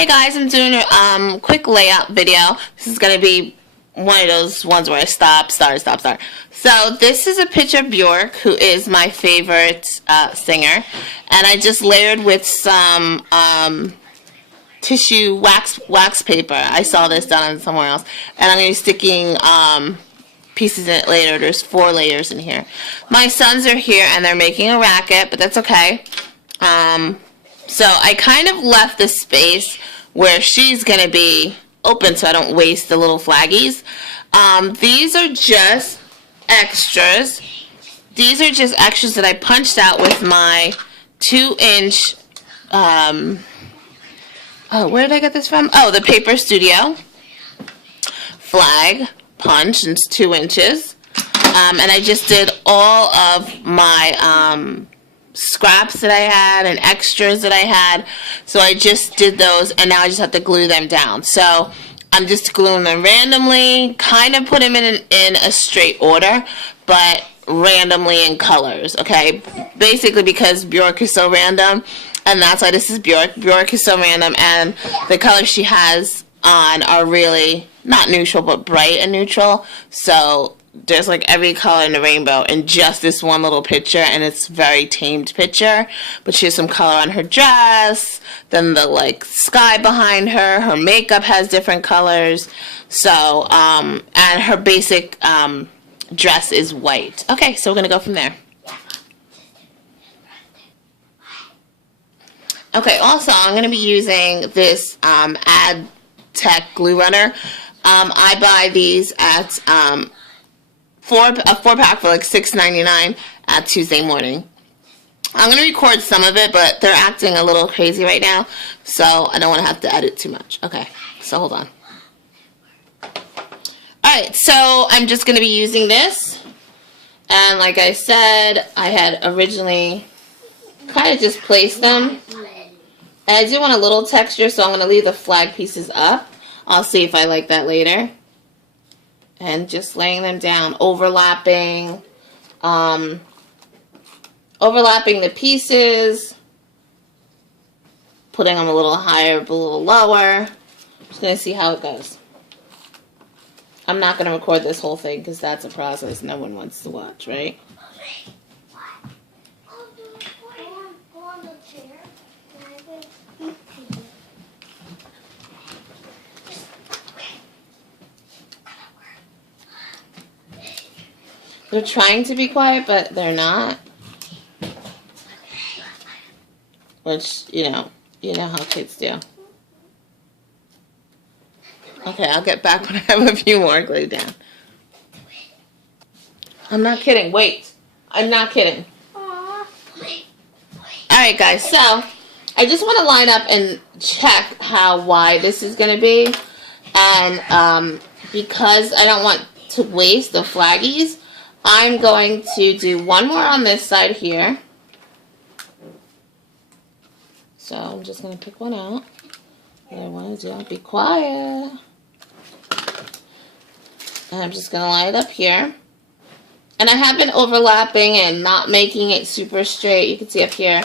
Hey guys, I'm doing a quick layout video. This is going to be one of those ones where I start. So this is a picture of Bjork, who is my favorite singer. And I just layered with some tissue wax paper. I saw this done somewhere else. And I'm going to be sticking pieces in it later. There's 4 layers in here. My sons are here and they're making a racket, but that's okay. So I kind of left the space where she's going to be open so I don't waste the little flaggies. These are just extras. These are just extras that I punched out with my 2-inch, where did I get this from? Oh, the Paper Studio flag punch, and it's 2 inches. And I just did all of my scraps that I had and extras that I had, so I just did those, and now I just have to glue them down. So I'm just gluing them randomly, kind of put them in a straight order, but randomly in colors, okay? Basically because Bjork is so random, and that's why this is Bjork. Bjork is so random, and the colors she has on are really not neutral, but bright and neutral. So there's like every color in the rainbow in just this one little picture, and it's a very tamed picture. But she has some color on her dress, then the like sky behind her. Her makeup has different colors. So, and her basic dress is white. Okay, so we're gonna go from there. Okay, also I'm gonna be using this Ad Tech glue runner. I buy these at a 4-pack for like $6.99 at Tuesday Morning. I'm going to record some of it, but they're acting a little crazy right now, so I don't want to have to edit too much. Okay, so hold on. Alright, so I'm just going to be using this. And like I said, I had originally kind of just placed them. And I do want a little texture, so I'm going to leave the flag pieces up. I'll see if I like that later. And just laying them down, overlapping the pieces, putting them a little higher, a little lower. Just going to see how it goes. I'm not going to record this whole thing because that's a process no one wants to watch, right? They're trying to be quiet, but they're not. Which, you know how kids do. Okay, I'll get back when I have a few more glued down. I'm not kidding. Wait. I'm not kidding. Alright, guys. So, I just want to line up and check how wide this is going to be. And because I don't want to waste the flaggies, I'm going to do one more on this side here. So I'm just going to pick one out. What I want to do, be quiet. And I'm just going to line it up here. And I have been overlapping and not making it super straight. You can see up here.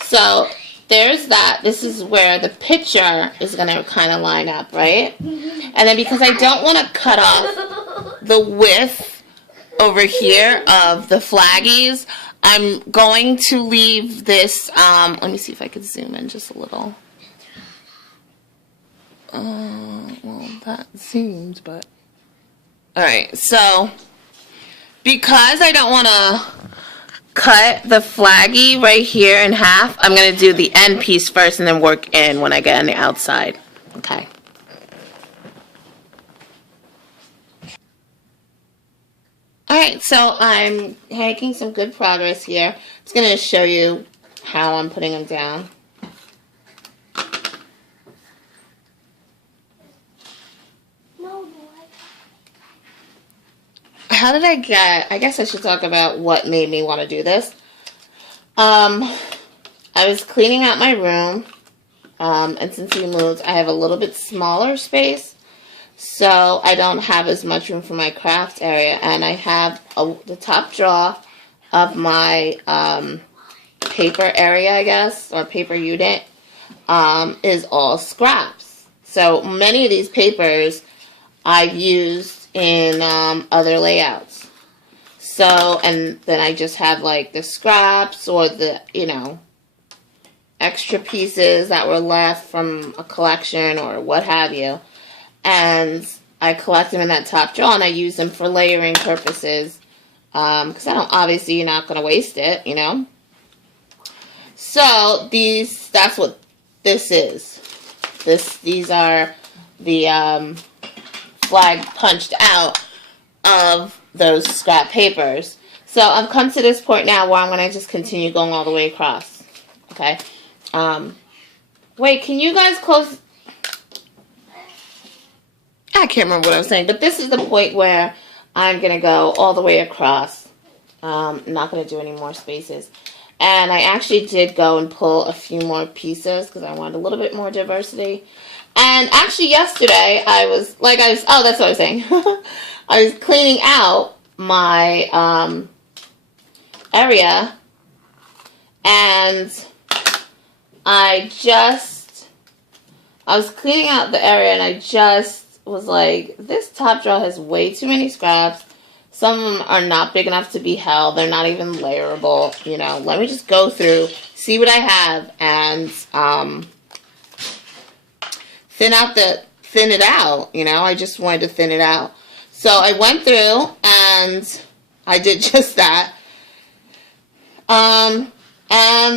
So there's that. This is where the picture is going to kind of line up, right? And then because I don't want to cut off the width over here of the flaggies, I'm going to leave this, let me see if I can zoom in just a little. Well, that zoomed, but, alright, so, because I don't want to cut the flaggy right here in half, I'm going to do the end piece first and then work in when I get on the outside. Okay. Alright, so I'm making some good progress here. It's going to show you how I'm putting them down. How did I guess I should talk about what made me want to do this. I was cleaning out my room, and since we moved, I have a little bit smaller space. So I don't have as much room for my craft area, and I have the top drawer of my paper area, I guess, or paper unit. is all scraps. So many of these papers I've used in other layouts. So, and then I just have like the scraps or the, you know, extra pieces that were left from a collection or what have you. And I collect them in that top drawer and I use them for layering purposes. Because obviously you're not going to waste it, you know. So that's what this is. These are the flag punched out of those scrap papers. So I've come to this point now where I'm going to just continue going all the way across. Okay. Wait, can you guys close? I can't remember what I was saying, but this is the point where I'm going to go all the way across. I'm not going to do any more spaces. And I actually did go and pull a few more pieces because I wanted a little bit more diversity. And actually yesterday oh, that's what I was saying. I was cleaning out my area and I was cleaning out the area and I just was like, this top drawer has way too many scraps. Some of them are not big enough to be held. They're not even layerable. You know, let me just go through, see what I have, and thin it out. You know, I just wanted to thin it out. So I went through and I did just that. And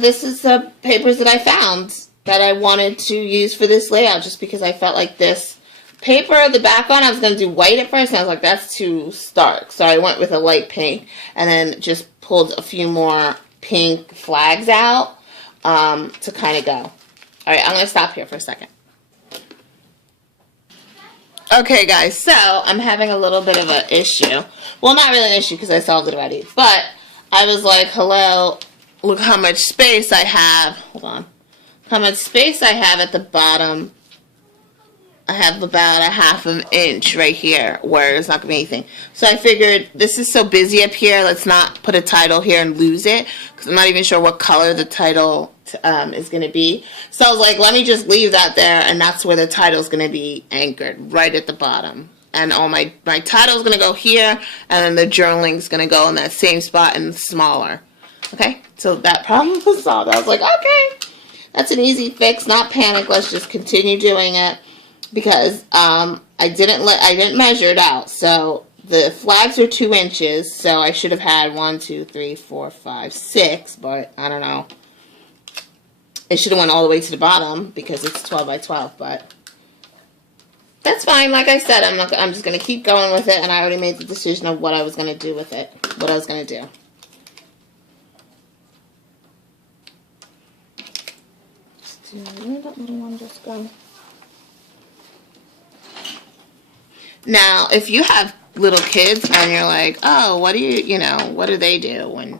this is the papers that I found that I wanted to use for this layout, just because I felt like this paper, the background, I was going to do white at first, and I was like, that's too stark. So I went with a light pink, and then just pulled a few more pink flags out to kind of go. All right, I'm going to stop here for a second. Okay, guys, so I'm having a little bit of an issue. Well, not really an issue because I solved it already, but I was like, hello, look how much space I have. Hold on. How much space I have at the bottom. I have about a ½ of an inch right here where there's not going to be anything. So I figured this is so busy up here, let's not put a title here and lose it, because I'm not even sure what color the title is going to be. So I was like, let me just leave that there, and that's where the title is going to be anchored, right at the bottom. And all my title is going to go here, and then the journaling is going to go in that same spot and smaller. Okay, so that problem was solved. I was like, okay, that's an easy fix, not panic, let's just continue doing it. Because I didn't measure it out. So the flags are 2 inches. So I should have had 1, 2, 3, 4, 5, 6. But I don't know. It should have went all the way to the bottom because it's 12 by 12. But that's fine. Like I said, I'm just going to keep going with it. And I already made the decision of what I was going to do with it. What I was going to do. Where did that little one just go? Now, if you have little kids and you're like, oh, what do they do? And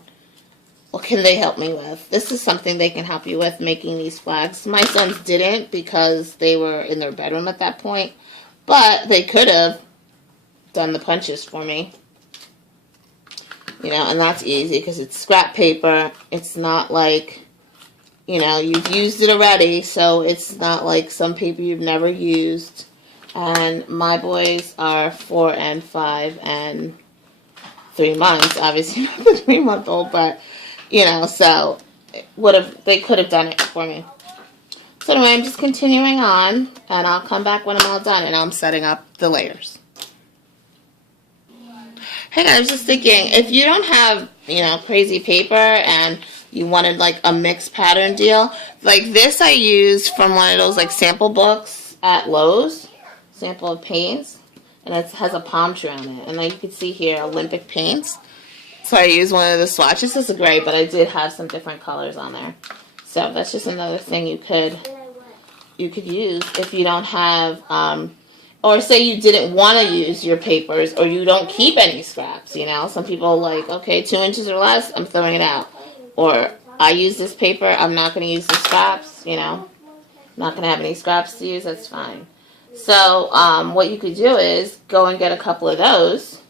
what can they help me with? This is something they can help you with, making these flags. My sons didn't because they were in their bedroom at that point. But they could have done the punches for me. You know, and that's easy because it's scrap paper. It's not like, you know, you've used it already. So it's not like some paper you've never used. And my boys are 4 and 5 and 3 months. Obviously not the 3-month-old, but, you know, so they could have done it for me. So anyway, I'm just continuing on, and I'll come back when I'm all done, and I'm setting up the layers. Hey guys, I was just thinking, if you don't have, you know, crazy paper and you wanted like a mixed pattern deal, like this I used from one of those like sample books at Lowe's. Sample of paints, and it has a palm tree on it, and like you can see here, Olympic paints. So I used one of the swatches. This is great, but I did have some different colors on there. So that's just another thing you could use if you don't have, or say you didn't want to use your papers, or you don't keep any scraps. You know, some people like, okay, 2 inches or less, I'm throwing it out, or I use this paper, I'm not going to use the scraps. You know, I'm not going to have any scraps to use. That's fine. So, what you could do is go and get a couple of those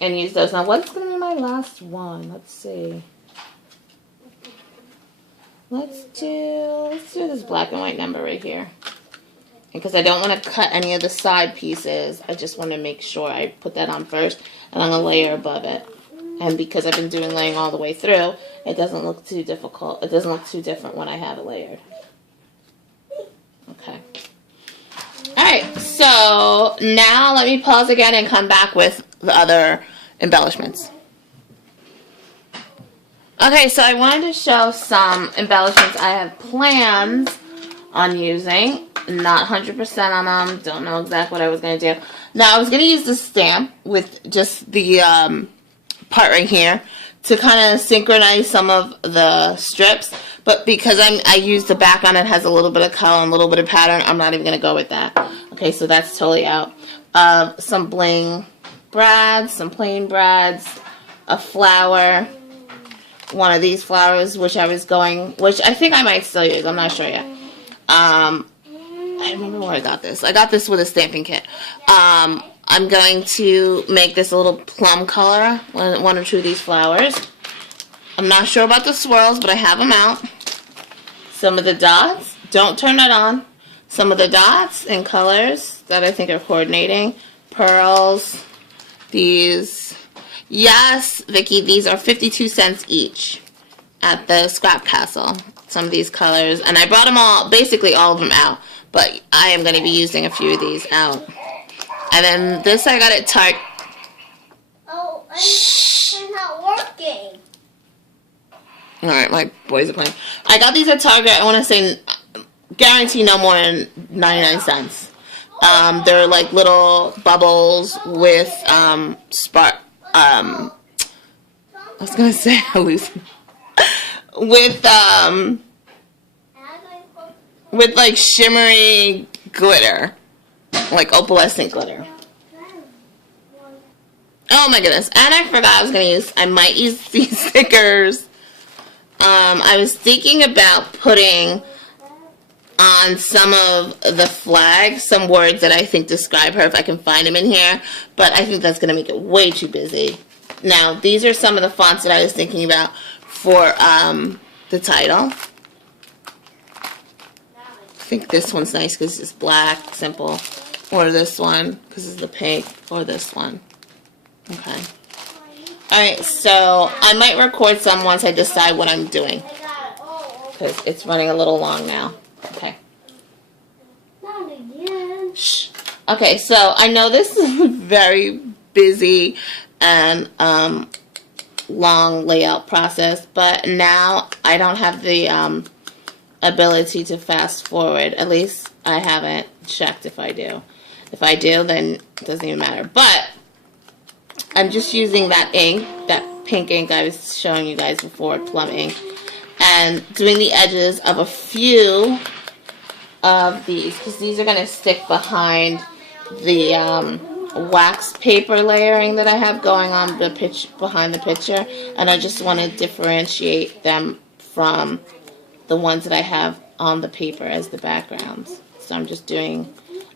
and use those. Now, what's going to be my last one? Let's see. let's do this black and white number right here. Because I don't want to cut any of the side pieces, I just want to make sure I put that on first, and I'm going to layer above it. And because I've been doing laying all the way through, it doesn't look too difficult. It doesn't look too different when I have it layered. Okay. Alright, so now let me pause again and come back with the other embellishments. Okay, so I wanted to show some embellishments I have plans on using. Not 100% on them. Don't know exactly what I was going to do. Now, I was going to use the stamp with just the part right here to kind of synchronize some of the strips. But because I used the background, it has a little bit of color and a little bit of pattern, I'm not even going to go with that. Okay, so that's totally out. Some bling brads, some plain brads, a flower, one of these flowers, which I think I might still use. I'm not sure yet. I remember where I got this. I got this with a stamping kit. I'm going to make this a little plum color, one or two of these flowers. I'm not sure about the swirls, but I have them out. Some of the dots, don't turn that on. Some of the dots and colors that I think are coordinating. Pearls, these. Yes, Vicki, these are 52 cents each at the Scrap Castle. Some of these colors, and I brought them all, basically all of them out, but I am going to be using a few of these out. And then this I got at Target. Oh, it's not working. Alright, my boys are playing. I got these at Target, I want to say, guarantee no more than 99 cents. They're like little bubbles with, I was going to say, with like shimmery glitter, like opalescent glitter. Oh my goodness, and I forgot I might use these stickers. I was thinking about putting on some of the flags, some words that I think describe her if I can find them in here, but I think that's going to make it way too busy. Now, these are some of the fonts that I was thinking about for the title. I think this one's nice because it's black, simple, or this one because it's the pink, or this one. Okay. Alright, so I might record some once I decide what I'm doing, because it's running a little long now. Okay. Not again. Shh. Okay, so I know this is a very busy and long layout process, but now I don't have the ability to fast forward. At least I haven't checked if I do. If I do, then it doesn't even matter. But I'm just using that ink, that pink ink I was showing you guys before, plum ink, and doing the edges of a few of these, because these are going to stick behind the wax paper layering that I have going on behind the picture, and I just want to differentiate them from the ones that I have on the paper as the backgrounds. So I'm just doing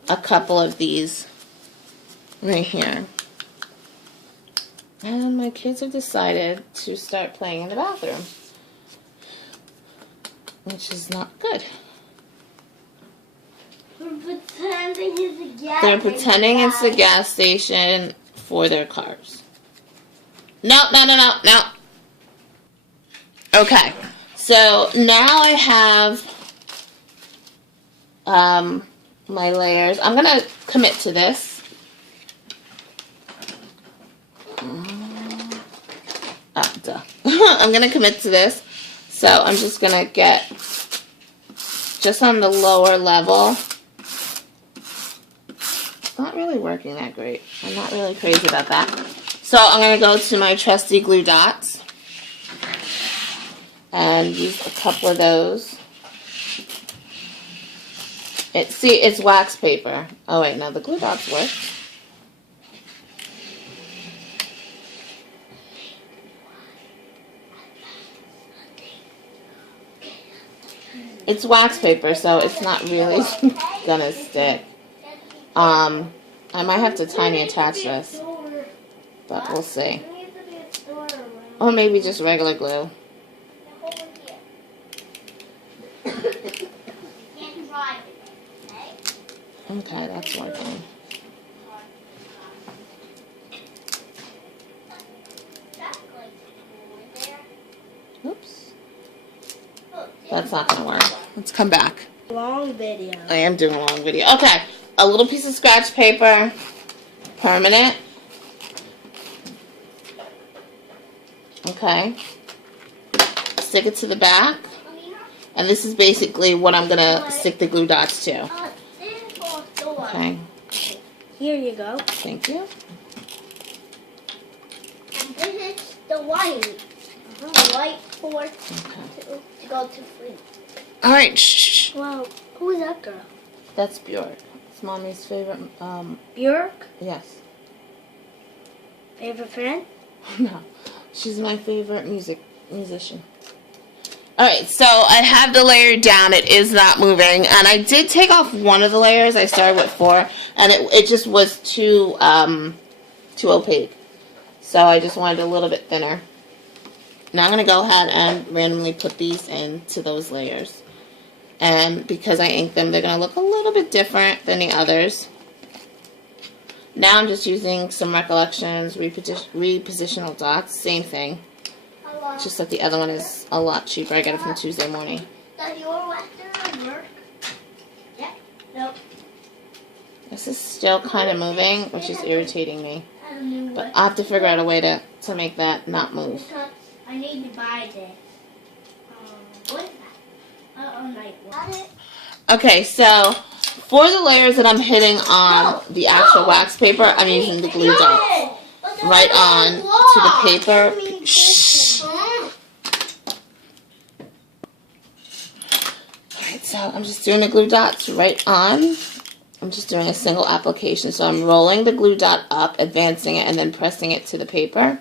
a couple of these right here. And my kids have decided to start playing in the bathroom, which is not good. They're pretending it's a gas station for their cars. No. Okay, so now I have my layers. I'm going to commit to this. I'm going to commit to this. So I'm just going to get just on the lower level. It's not really working that great. I'm not really crazy about that. So I'm going to go to my trusty glue dots and use a couple of those. It's wax paper. Oh wait, no, the glue dots work. It's wax paper, so it's not really gonna stick. I might have to tiny attach this, but we'll see. Or maybe just regular glue. Okay, that's working. Oops. That's not going to work. Let's come back. Long video. I am doing a long video. Okay, a little piece of scratch paper, permanent. Okay. Stick it to the back. And this is basically what I'm going to stick the glue dots to. Okay. Here you go. Thank you. And this is the white. The white for to go to sleep. All right. Shh. Well, who is that girl? That's Bjork. It's Mommy's favorite. Bjork? Yes. Favorite friend? No. She's my favorite musician. Alright, so I have the layer down. It is not moving. And I did take off one of the layers. I started with 4. And it just was too opaque. So I just wanted a little bit thinner. Now I'm going to go ahead and randomly put these into those layers. And because I inked them, they're going to look a little bit different than the others. Now I'm just using some Recollections, repositional dots. Same thing. Just that the other one is a lot cheaper. I got it from Tuesday Morning. Does your Western work? Yeah. Nope. This is still kind of moving, which is irritating me. But I'll have to figure out a way to make that not move. I need to buy this. What is that? Okay, so for the layers that I'm hitting on the actual wax paper, I'm using the glue dots right on to the paper. Shh. Alright, so I'm just doing the glue dots right on. I'm just doing a single application. So I'm rolling the glue dot up, advancing it, and then pressing it to the paper.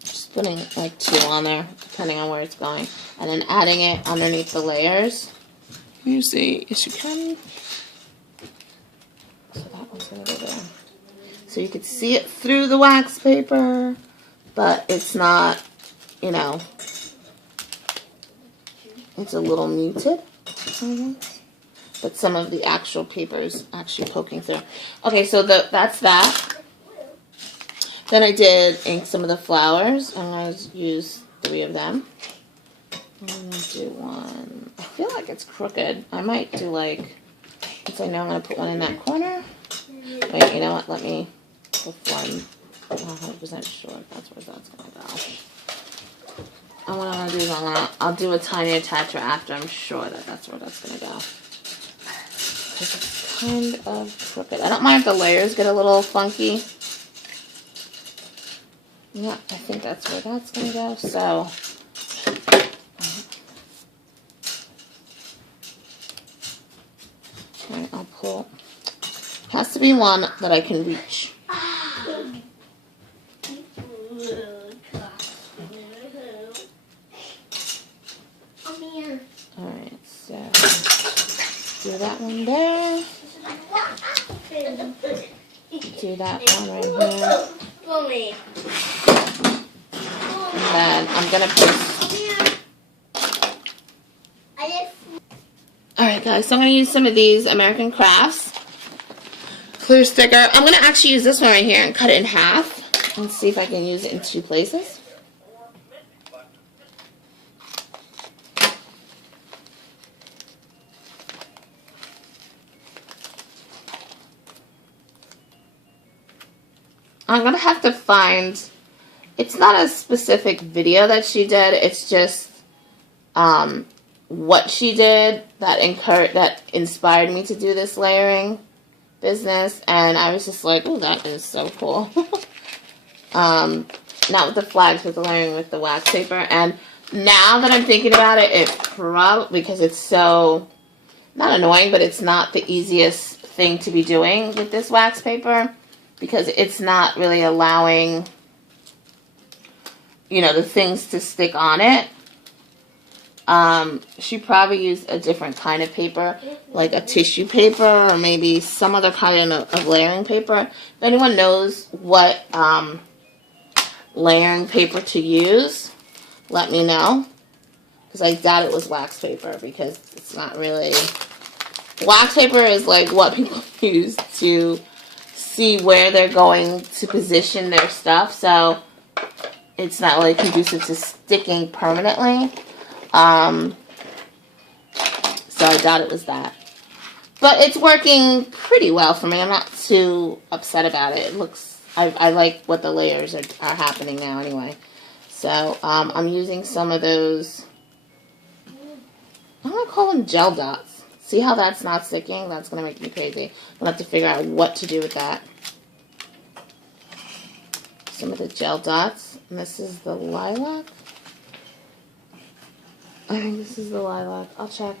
Just putting like 2 on there, depending on where it's going. And then adding it underneath the layers. Can you see? Yes, you can. So that one's going to go there. So you could see it through the wax paper, but it's not, you know, it's a little muted, I guess. But some of the actual paper is actually poking through. Okay, so that's that. Then I did ink some of the flowers. I'm going to use 3 of them. I'm going to do one. I feel like it's crooked. I might do like, since I know I'm going to put one in that corner. Wait, you know what? Let me, before I'm 100% sure that's where that's going to go. And what I'm going to do is I'll do a tiny attacher after I'm sure that that's where that's going to go. Because it's kind of crooked. I don't mind if the layers get a little funky. Yeah, I think that's where that's going to go. So, okay, I'll pull. Has to be one that I can reach. Alright, so do that one there. Do that one right here. And then I'm going to put... Alright guys, so I'm going to use some of these American Crafts clear sticker. I'm going to actually use this one right here and cut it in half and see if I can use it in 2 places. I'm going to have to find, it's not a specific video that she did, it's just what she did that inspired me to do this layering business, and I was just like, oh, that is so cool. Not with the flags, but the layering with the wax paper. And now that I'm thinking about it, it probably, because it's so, not annoying, but it's not the easiest thing to be doing with this wax paper, because it's not really allowing, you know, the things to stick on it. She probably used a different kind of paper, like a tissue paper or maybe some other kind of layering paper. If anyone knows what layering paper to use, let me know. Because I doubt it was wax paper, because it's not really wax paper is like what people use to see where they're going to position their stuff, so it's not really conducive to sticking permanently. So I doubt it was that. But it's working pretty well for me. I'm not too upset about it. It looks, I like what the layers are happening now anyway. So I'm using some of those, I'm going to call them gel dots. See how that's not sticking? That's going to make me crazy. I'll have to figure out what to do with that. Some of the gel dots. And this is the lilac. I think this is the lilac. I'll check.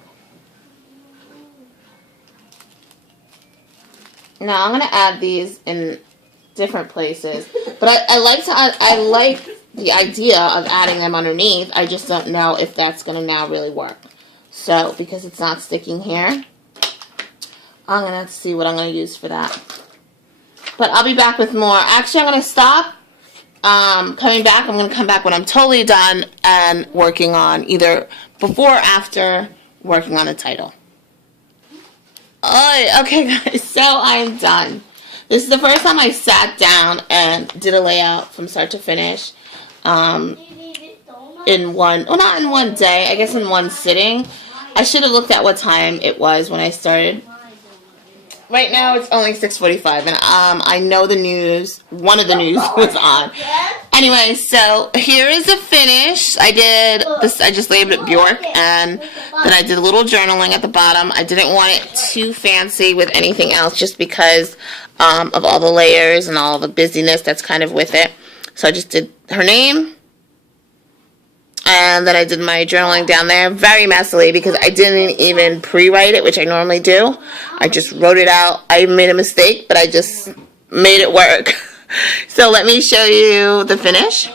Now I'm going to add these in different places. But I like the idea of adding them underneath. I just don't know if that's going to now really work. So, because it's not sticking here, I'm going to have to see what I'm going to use for that. But I'll be back with more. Actually, I'm going to stop coming back. I'm going to come back when I'm totally done and working on either before or after working on the title. Okay, guys, so I'm done. This is the first time I sat down and did a layout from start to finish. In one, well, not in one day, I guess in one sitting. I should have looked at what time it was when I started. Right now it's only 6:45, and I know the news, one of the news was on. Anyway, so here is the finish. I did this, I just labeled it Bjork, and then I did a little journaling at the bottom. I didn't want it too fancy with anything else just because of all the layers and all the busyness that's kind of with it. So I just did her name. And then I did my journaling down there very messily because I didn't even pre-write it, which I normally do. I just wrote it out. I made a mistake, but I just made it work. So let me show you the finish.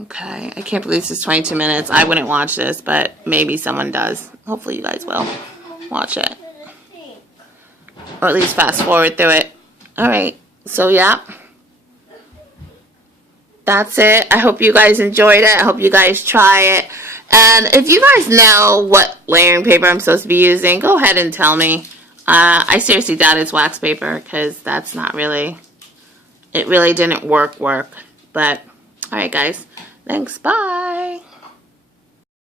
Okay, I can't believe this is 22 minutes. I wouldn't watch this, but maybe someone does. Hopefully you guys will watch it. Or at least fast forward through it. Alright, so yeah. That's it. I hope you guys enjoyed it. I hope you guys try it. And if you guys know what layering paper I'm supposed to be using, go ahead and tell me. I seriously doubt it's wax paper because that's not really, it really didn't work. But, alright guys. Thanks. Bye.